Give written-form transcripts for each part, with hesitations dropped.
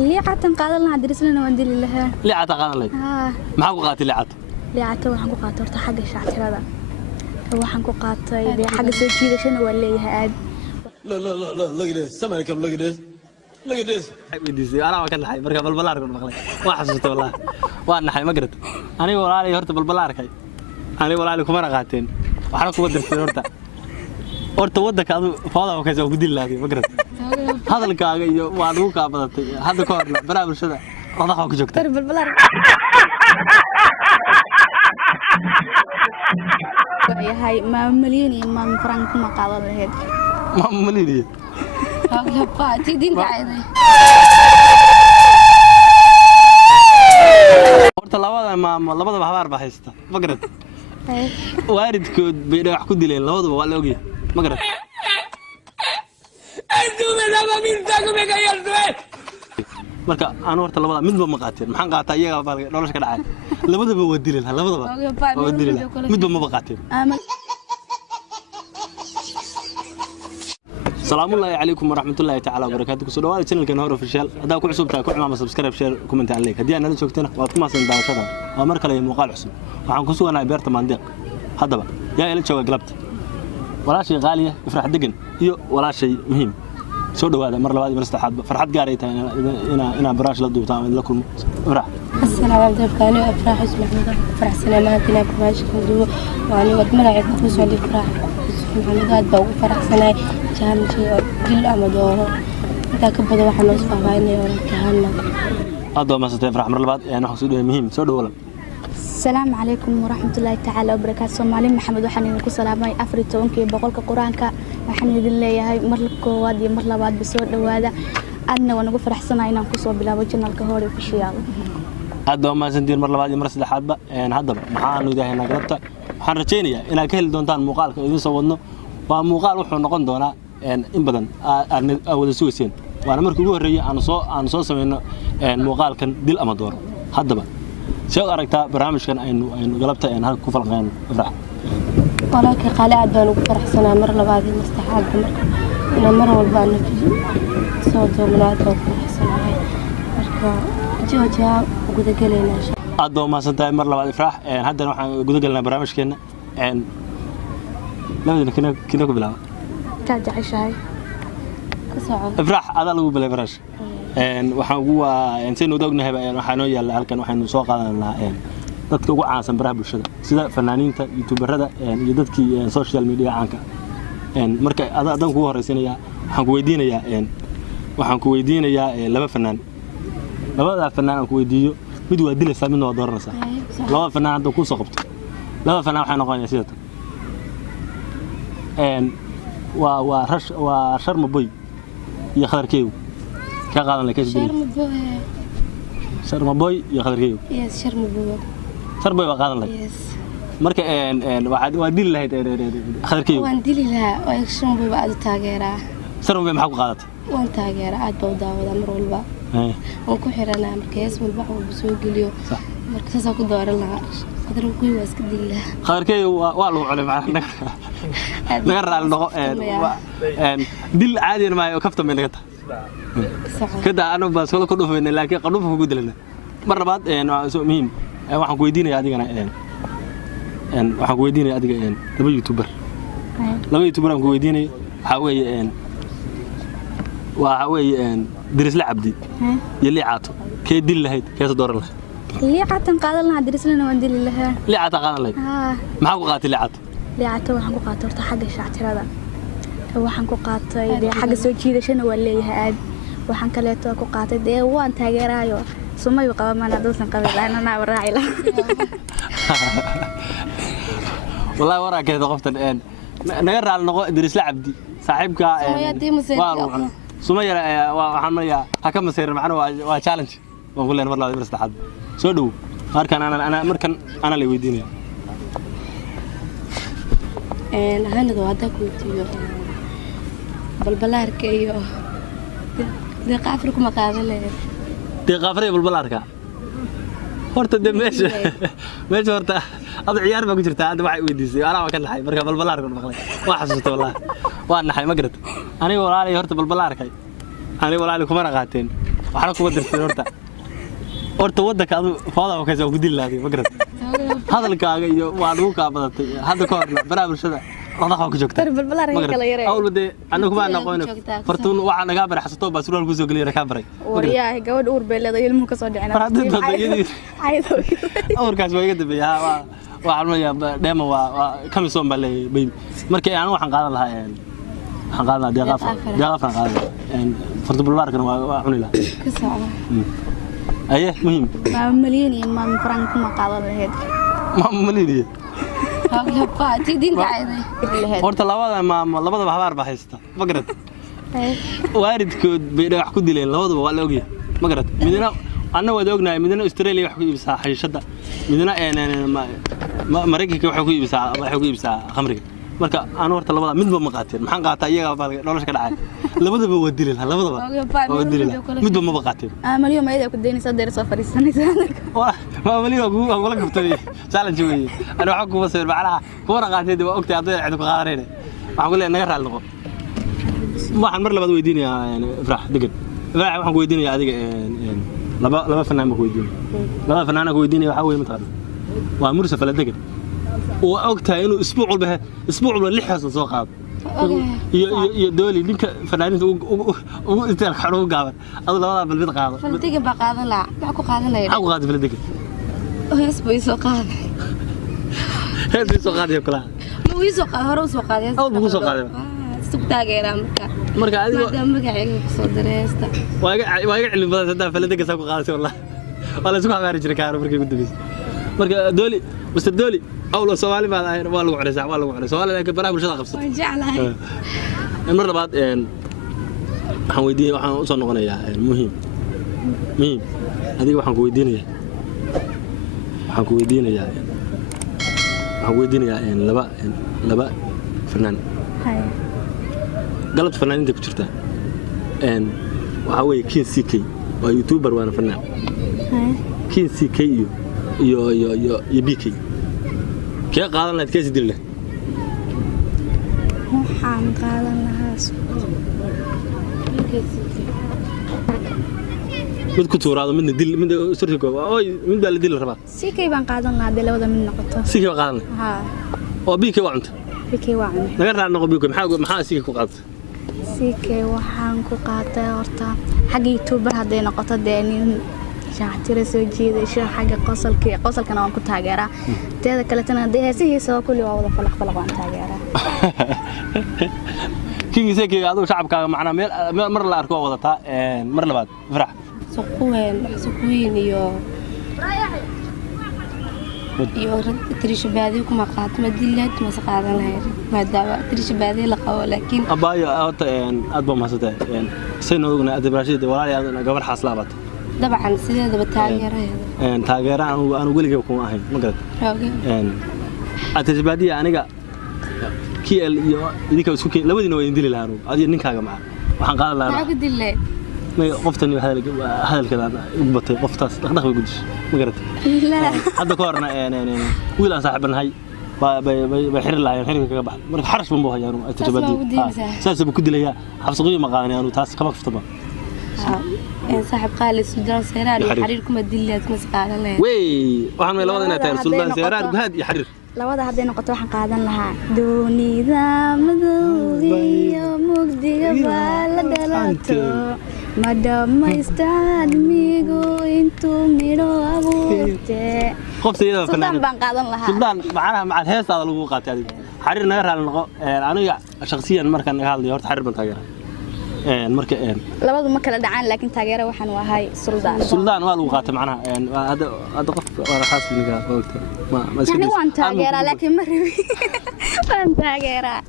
اللي عتن قادلنا درس لنا وندل لها اللي عاد قادن لي ما حق قاتل اللي عاد اللي عاد waxaan ku qaatay horta xagga shactirada waxaan ku qaatay xagga soo jiidashana waa leeyahay aad لا لا لا لا look at this somebody come look at this look at this weydiisay anaa ka naxay marka balbalaarka maqlay waa xasuustay wallahi waa naxay ma garat aniga walaalay horta balbalaarkay aniga walaalay kuma qaateen waxna kuma dirtay horta wadanka adu fooda oo kaasoo gudil laaday ma garat hadalkaaga iyo waa lagu ka badatay hadda ka horna baraha bulshada wadaha ku joogta balbalaar yahay ma milyan iyo ma franc kuma qaadan lahayd ma milyan هذا باتي دين قاعدة. horta labada habaar ba haysta ma garad waaridkood bay wax ku dileen labadaba waa la ogyahay ma garad marka aan horta labada midba ma qaateen maxaan qaataa iyaga baa nolosha ka dhacay labadaba waa dileen labadaba waa dileen midba ma qaateen السلام الله عليكم ورحمة الله تعالى وبركاته. كسر دوالي channel كان هورو official. هذا كل عصوب تاع كل عام سبسكرايب شير كومنت عليك. هدي أنا شوفتنا وأتكلم عن دعوة شذا. وأمرك لي مقال حسن. وعن كسر أنا بيرت مندق. هذا بقى. يا إلى شو قلبت. ولا شيء غالية يفرح دقن. يو ولا شيء مهم. شو دو هذا مرة بعد مرستحب. فرحت قاريتها أنا براش لدو تعمل لكم فرح. السلام عليكم كانوا أفراح اسمه فرح سلامات أنا براش لدو وأنا وأتمنى عيد خصوصا لي فرح. محمد بقى فرح سنة كان شيء كل أمداره ذاك بدو واحد نصف عيني وكهنا هذا ما ستفرح مرة بعد يعني حسود مهم سود ولا السلام عليكم ورحمة الله تعالى وبركاته سومالي محمد وحنا نقول سلامي أفريتون كي بقولك قرآنك وحنا يدل لي هاي مرلك وادي مرلا بعد بسود وهذا أنا ونقول فرح سنة إن نقصوا بلا وجهنا الكهوري في الشيال هذا ما سندير مرة بعد مرسل حبة يعني هذا محان وده هنا قلبته waxaan rajaynayaa inaad ka heli doontaan muuqaalka idin soo wadno waa muuqaal wuxuu noqon doonaa in badan aad wada sugayseen waana markii ugu horeeyay aan soo sameeyno muuqaalkan dil ama door haddaba soo aragtaa barnaamijkan aynu galabta hal ku falqayno ifrax walaalka qaali aad baan ugu faraxsanaa mar labaad mustaxaab marka ina mar walba aan soo doonaa aad baan ugu faraxsanahay marka jooja guda galeynaa aad baa maasantahay mar labaad ifraax haddana waxaan guda galnaa barnaamijkeena labadina kina ku bilaaba taaja cishay ifraax adaa lagu bilay baraash waxaan ugu intaan ognahay waxaan noo yaala halkan waxaanu soo qaadanaa dadka ugu caansan baraha bulshada sida fanaaniinta youtuberada iyo dadkii social media caanka marka adan kugu horeysanaya waxaan ku weydiinayaa laba fanaan labada fanaan aan ku weydiiyo mid waa dilaysaa midna waa dooranaysaa laba fanaan hadda ku soo qabto laba fanaan waxay noqonaysaa sidoo waa sharma boy iyo khadarkeeyo ka qaadan la kaas sharma boy iyo khadarkeeyo yes sharma boy waa qaadan lay marka waa dil lahayd khadarkeeyo waan dili lahaa oo sharma boy baa taageeraa sharma boy maxaa ku qaadatay waan taageeraa aad baa u daawadaa mar walba oo ku xiranaa markaas walba uu soo geliyo markaas ku dooran lahaa qadarkii waa iska dilaa qadarkii waa lagu culay macna naga raal noqo dil caadi ma ay kafta meel gata kada anu bas wala ku dhufayna laakiin qadhuuf ku dilana mar labaad soo muhiim waxaan ku weydiinayaa adigana waxaan ku weydiinayaa adiga laba youtuber aan ku weydiinayo waxa weeye درس لعبدي يلي عاتو كي دل لهيد كي تدور لها اللي عاتن قادل لها درس لنا وندل لها اللي عاتا قادل لهيد ما حقو قاتل اللي عاتو اللي عاتو waxaan ku qaato horta xagga shactirada waxaan ku qaatay xagga soo jiidashana waa leeyahay aad waxaan kaleeto ku qaatay waan taageerayo sumay qaba mana doosan qabaan ana waraaci la wallahi waraakayda qoftan naga raal noqo درس لعبدي saaxiibka سمية وحمية هكذا مسير معنا وchallenge ونقول لنا مرة مرة استحد سودو مركان أنا مركان أنا اللي ويديني هذا هذا كويتيو بالبلارك أيوه دقافركم مقابلة دقافري بالبلارك horta de meesha horta ad ciyaar ba ku jirta aad wax weydiisay ana waa ka naxay marka balbalaarka maqlay waa xasuustay wallahi waa naxay ma garad aniga walaalay horta balbalaarkay aniga walaalay kuma qaateen waxaan ku wadirtay horta wadanka adu foodaa ka soo gudil lahayd ma garad hadalkaaga iyo waa lagu ka badatay hadda ka horna barnaamijyada wadaha ku joogta balbalaar kala yaray awlade anagu ma aqoon fartuun waxa naga baray xasato baa surwaal ku soo galiyay ka baray wariyaha gabadh uur beelada ilmuhu ka soo dhicina awrkaas waa iga dambeeyaa waxaan leeyahay dheema waa kamisoon baa leeyahay baby markii aan waxaan qaadan lahaa waxaan qaadan lahaa deeqafan qaadan fartuun balbalaarkana waa cuni lahaa ka socda aye muhiim ma maliyeen iyo ma frank ma qaadan lahayd ma maliyeen faati dinta ayday horta labadaba habaar baa haysta ma garad waalidkood bay wax ku dileen labadaba waa la ogyahay ma garad midna anna wada ognahay midna Australia wax ku iibsaa xayshada midna Mareykanka wax ku iibsaa khamriga marka aan horta labada midba ma qaateen maxaan qaataa iyaga baa nolosha ka dhacay labadaba waa dileen labadaba waa dileen midba ma qaateen amaliyo ma ida ku deynaysa deer soo fariisanaysa waa amaliyo ugu la qabtay challenge weey ana waxa ku wasir macnaha kuwa qaateed waa ogtay aday cid ku qaadanayna waxaan ku leeyahay naga raal noqo waxaan mar labaad weydiinayaa ifraax degan ifraax waxaan ku weydiinayaa adiga laba fanaan ma ku weydiinayaa laba fanaan ku weydiinayaa waxa weey mataqaan waa mursa fala degan وأوقتها إنه أسبوع ولا لحظة سوقات iyo dooli ninka fanaaniinta ugu inta xaruu gaaban adoo labada balbid qaado faldiga ba qaadan la wax ku qaadanay xaq qaad faldiga hees bay soo qaaday kala ma wii soo qaad hore soo qaaday aw bugu soo qaaday sug taageera marka adiga magacayga ku soo dareesta waaga cilmi badan sadda faldiga soo qaaday wallahi wala isku xamaari jiray kaaro markay ugu dambeysay marka dooli Mr. Dooli أول سؤال ما waa lagu cunay سؤال laakiin baraha bulshada qabsatay waan jeclahay mar labaad waxaan weydiiyay waxaan u soo noqonayaa muhiim adiga waxaan ku weydiinayaa laba fanaan galad fanaaniinta ku jirta waxa weeye Kin CK waa YouTuber waana fanaan Kin CK iyo BK كيف قادم لك كيف يدير له؟ waxaan qaadan lahaa mid ku tuuraado midna dil mid surtigo oo mid baa la dil rabaa sikay baan qaadan lahaa labada mid noqoto sikay qaadan ha oo BK waa cunta BK waa cunta naga raad noqo BK maxaa sikay ku qaatay sikay waxaan ku qaatay horta xagga YouTuber haday noqoto deenin shaactira soo jiidasho xagga qosolkana waan ku taageeraa teeda kale tan heesihiisa kulli waa wada falaq waan taageeraa kiisa kii adoo shacabkaaga macna meel mar la arko wadataa mar labaad farax suqweyn iyo trishabaadi kuma qaat ma dilaad ma saqaadan lahayd maadaama trishabaadi la qabo laakiin abaayo aad ba mahadsantahay sayna ogna adabrashid walaalayaal gabar xaaslaabat dabcan sideedaba taageeraan aanu weligeed kuma ahayn ma garad atijbaadiya aniga KL iyo idinka isku keen labadiina way indili lahaanu adiga ninkaaga ma waxaan qaadan lahaa waxa ku dilay ma qoftani hadalkeeda ugu batay qoftaas dhaqdhaq way gudish ma garad hadda ka horna wiil aan saaxiibanahay bay xir lahayn xiriga kaga baxay marka xarash buu hayaa atijbaadiya saas buu ku dilaya xabsiqiyo ma qaadan aanu taas kama kaftaba صاحب قال السودان سيران يحرركم الدلات مسقاله له وي waxaan may labada inay tahay Suldaan Seeraar guhaad iyo xariir labada haday noqoto waxaan qaadan lahaa doonida madowgiyo mugdiga bala dhalato madama istadmigo intuu miro abuurte qofteeda Suldaan baan qaadan lahaa Suldaan macnaha macal heestada lagu qaatay adiga xariir naga raal noqo aniga shakhsiyan markaan naga hadlayo horta xariir baan taageeraa marka labadu ma kala dhacaan laakiin taageero waxaan wahay Suldaan waa lagu qaatay macnaha hada qof wara khaas niga qoolta ma iska waan taageeraa laakiin ma rabi waan taageeraa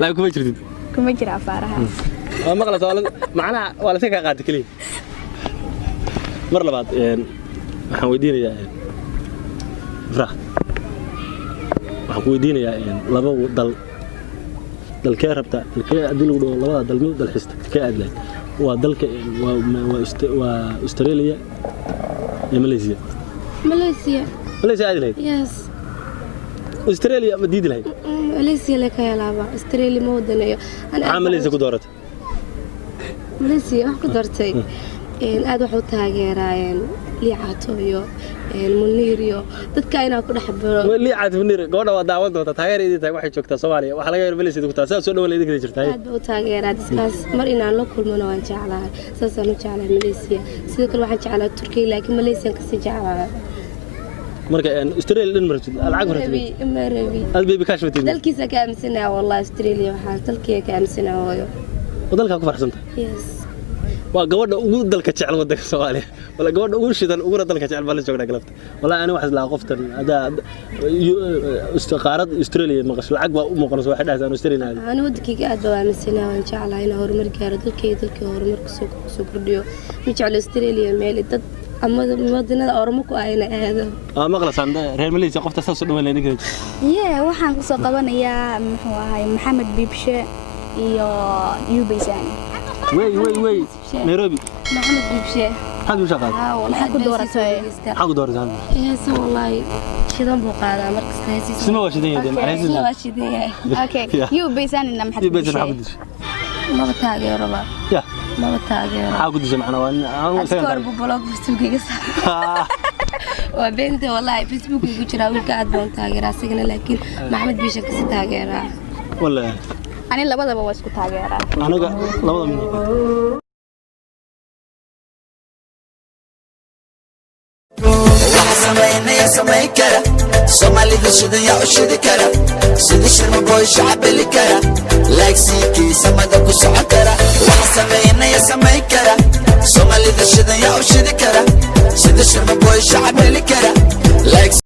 la kuma jirtid kuma jira faaraha maqla soo macnaha wala si ka qaatay kaliya mar labaad waxaan weydiinayaa farax waxaan ku weydiinayaa laba dal dalkee rabta dalkee adil u dhaw labada dalmi dal xista ka aadlay waa dalka waa Australia iyo Malaysia aadlay yes Australia ma diidi lahayd Malaysia la ka yalaaba Australia ma wadanayo ana Malaysia ku dooratay Malaysia wax ku doortay aad wuxuu taageerayeen liicato iyo muniir iyo dadka inaa ku dhex baro liicato muniir gabadha waa daawan doonta taageeradii tahay waxay joogtaa Soomaaliya waxa laga yaabaa Malaysia ku taa soo dhaw leedahay jirtay aad buu taageeraa dadkaas mar inaan la kulmano waan jeclahay saasaan u jeclahay Malaysia sidoo kale waxaan jeclahay Turkiga laakiin Malaysia ka sii jeclahay marka Australia dhan martid alcag martid albi bikash watid dalkiisa ka aaminsanaa wallahi Australia waxa dalkiisa ka aaminsanaa hooyo wadalka ku faraxsanta yes waa gabadha ugu dalka jecel wadanka Soomaaliya wala gabadha ugu shidan ugu dalka jecel bal joogna galabta wallahi ana wax isla qoftan hada istiqaarad Australia maqash lacag baa u muuqanaysa waxa dhaasaan Australia ana wadkiga aad baa aaminsanaa waan jeclahay in horumar gaaro dalka horumar ku soo kordhiyo ma jecel Australia meel dad ama wadnada ormo ku ayna aado maqlasan reer Malaysia qofta saas u dhaweeyay ninka waxaan ku soo qabanayaa muxuu ahay Maxamed Bibshe iyo Yubaysan وي نيروبي محمد بيبشي حد وش قال waxaa ku dooratay حق دورتان heeso wallahi shidan buu qaadaa markas heesiisa sima waa shidan yahay maxay waa shidan yahay okay Yubaysan inna maxad Bibshe ma taageero ba ya ma taageero waxa ku disay macna waan askor bu blog facebookiga waa beenta wallahi facebookiga jira wiilka aad baan taageeraa sigana laakiin Maxamed Bibshe ka taageeraa wallahi ani labadaba waa isku taageeraa aniga labada mid سمينا سميكرا سومالي دشدن يا وشدكرا سدشر مبوي شعب الكرا لايك سيكي سمدا كسعكرا وحسمينا يا سميكرا سومالي دشدن يا وشدكرا سدشر مبوي شعب الكرا لايك